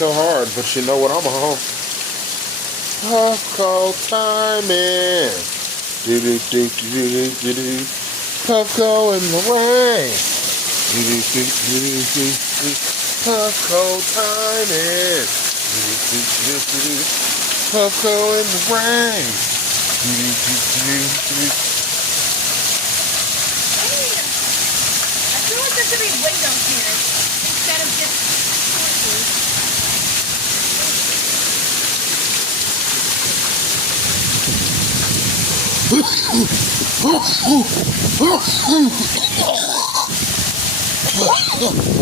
so hard, but you know what I'm on? Puffco timing. Do do do do do do do. Puffco in the rain. Do do do do do do. Puffco timing. Do do do do do. Puffco in the rain. Do do do do do. I feel like there should be windows here instead of just horses. Oh,